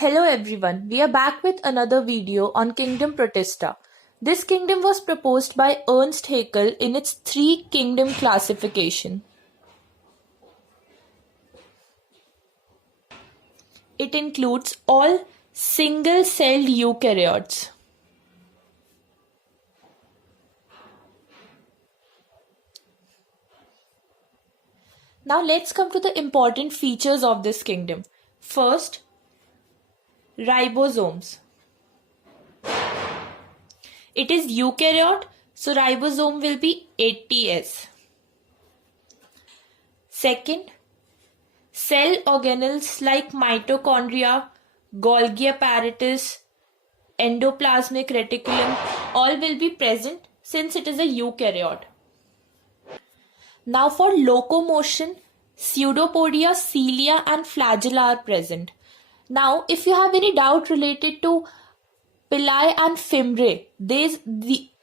Hello everyone, we are back with another video on Kingdom Protista. This kingdom was proposed by Ernst Haeckel in its three kingdom classification. It includes all single-celled eukaryotes. Now let's come to the important features of this kingdom. First, ribosomes. It is eukaryote, so ribosome will be 80S. Second, cell organelles like mitochondria, Golgi apparatus, endoplasmic reticulum all will be present since it is a eukaryote. Now for locomotion, pseudopodia, cilia and flagella are present. Now if you have any doubt related to pili and fimbriae,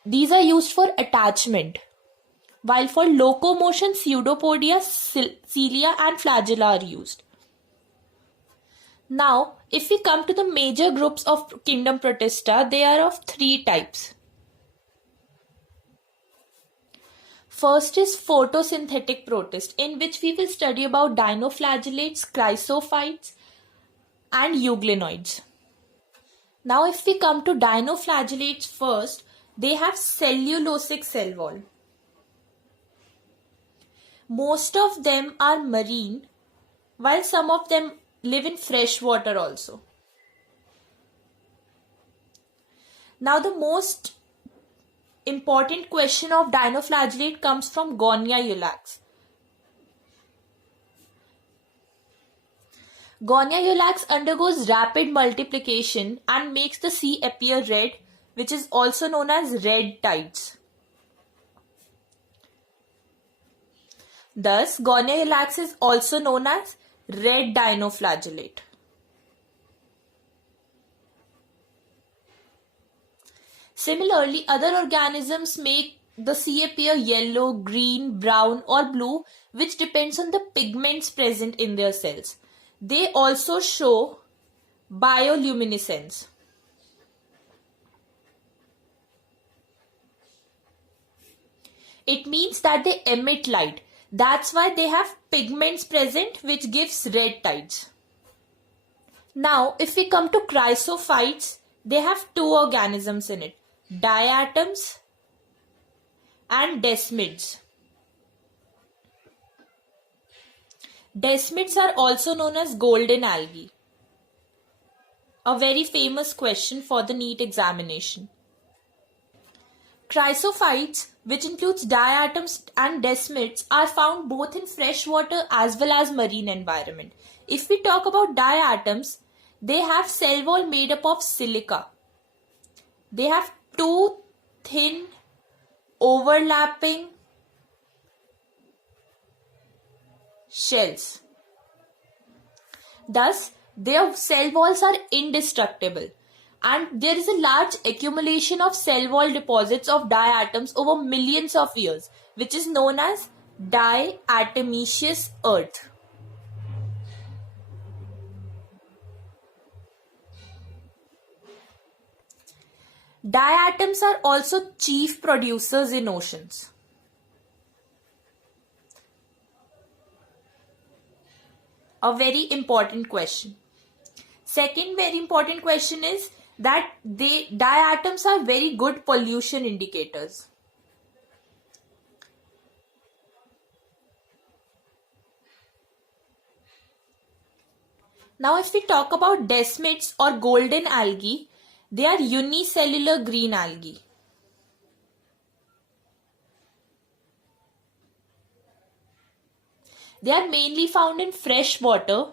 these are used for attachment. While for locomotion, pseudopodia, cilia and flagella are used. Now if we come to the major groups of Kingdom Protista, they are of three types. First is photosynthetic protist, in which we will study about dinoflagellates, chrysophytes and euglenoids. Now if we come to dinoflagellates first, they have cellulosic cell wall. Most of them are marine, while some of them live in fresh water also. Now the most important question of dinoflagellate comes from Gonia eulax. Gonia eulax undergoes rapid multiplication and makes the sea appear red, which is also known as red tides. Thus, Gonia eulax is also known as red dinoflagellate. Similarly, other organisms make the sea appear yellow, green, brown or blue, which depends on the pigments present in their cells. They also show bioluminescence. It means that they emit light. That's why they have pigments present which gives red tides. Now, if we come to chrysophytes, they have two organisms in it, diatoms and desmids. Desmids are also known as golden algae. A very famous question for the NEET examination. Chrysophytes, which includes diatoms and desmids, are found both in freshwater as well as marine environment. If we talk about diatoms, they have cell wall made up of silica. They have two thin overlapping shells. Thus, their cell walls are indestructible, and there is a large accumulation of cell wall deposits of diatoms over millions of years, which is known as diatomaceous earth. Diatoms are also chief producers in oceans. A very important question. Second very important question is that diatoms are very good pollution indicators. Now if we talk about desmids or golden algae, they are unicellular green algae. They are mainly found in fresh water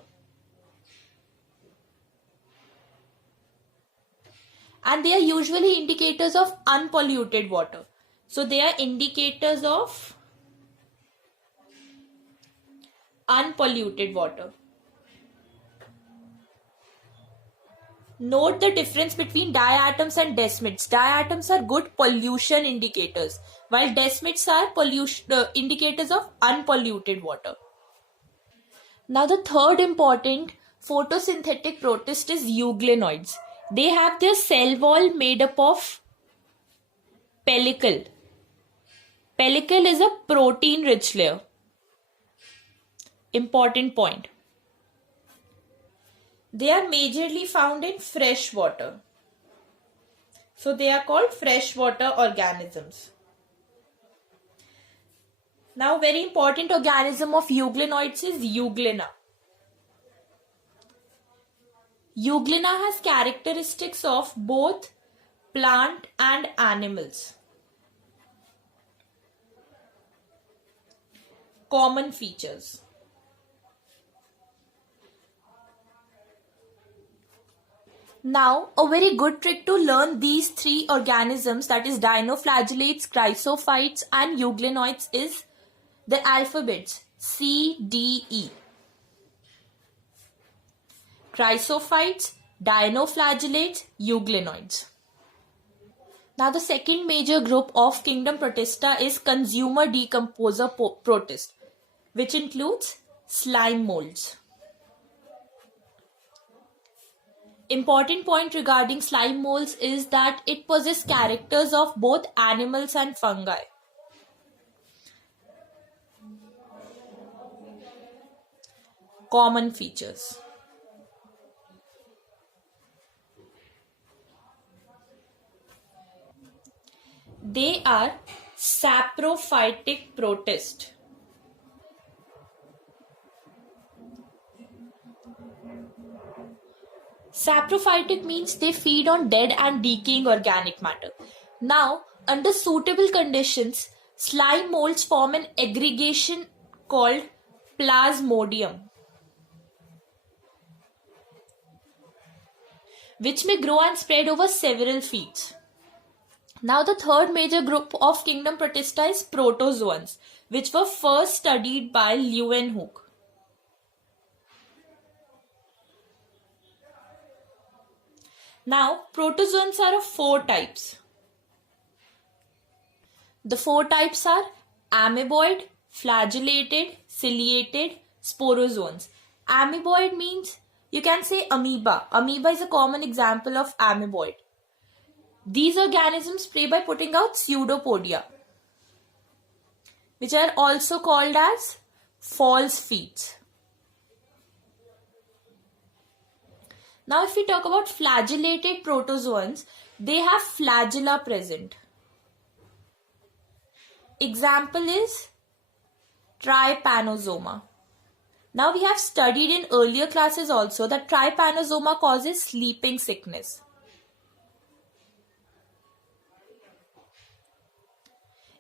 and they are usually indicators of unpolluted water. So they are indicators of unpolluted water. Note the difference between diatoms and desmids. Diatoms are good pollution indicators, while desmids are indicators of unpolluted water. Now the third important photosynthetic protist is euglenoids. They have their cell wall made up of pellicle. Pellicle is a protein-rich layer. Important point. They are majorly found in fresh water. So they are called freshwater organisms. Now, very important organism of euglenoids is Euglena. Euglena has characteristics of both plant and animals. Common features. Now, a very good trick to learn these three organisms, that is dinoflagellates, chrysophytes and euglenoids, is the alphabets C, D, E. Chrysophytes, dinoflagellates, euglenoids. Now the second major group of kingdom Protista is consumer decomposer protist, which includes slime molds. Important point regarding slime molds is that it possesses characters of both animals and fungi. Common features. They are saprophytic protist. Saprophytic means they feed on dead and decaying organic matter. Now, under suitable conditions, slime molds form an aggregation called plasmodium, which may grow and spread over several feet. Now the third major group of kingdom Protista is protozoans, which were first studied by Leeuwenhoek. Now, protozoans are of four types. The four types are amoeboid, flagellated, ciliated, sporozoans. Amoeboid means you can say amoeba. Amoeba is a common example of amoeboid. These organisms prey by putting out pseudopodia, which are also called as false feet. Now, if we talk about flagellated protozoans, they have flagella present. Example is trypanosoma. Now, we have studied in earlier classes also that trypanosoma causes sleeping sickness.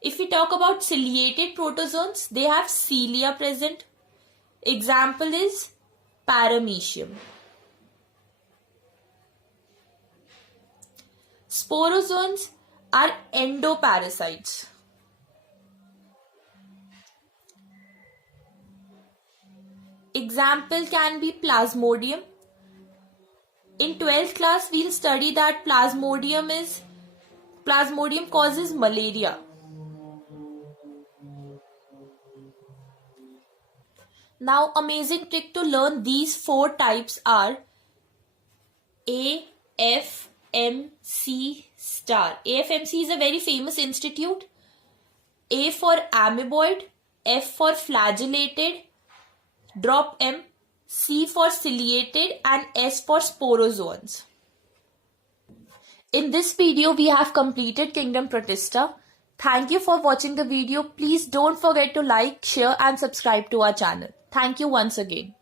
If we talk about ciliated protozoans, they have cilia present. Example is paramecium. Sporozoans are endoparasites. Example can be plasmodium. In 12th class, we'll study that plasmodium causes malaria. Now, amazing trick to learn these four types are AFMC star. AFMC is a very famous institute. A for amoeboid, F for flagellated, drop M, C for ciliated and S for sporozoans. In this video, we have completed Kingdom Protista. Thank you for watching the video. Please don't forget to like, share and subscribe to our channel. Thank you once again.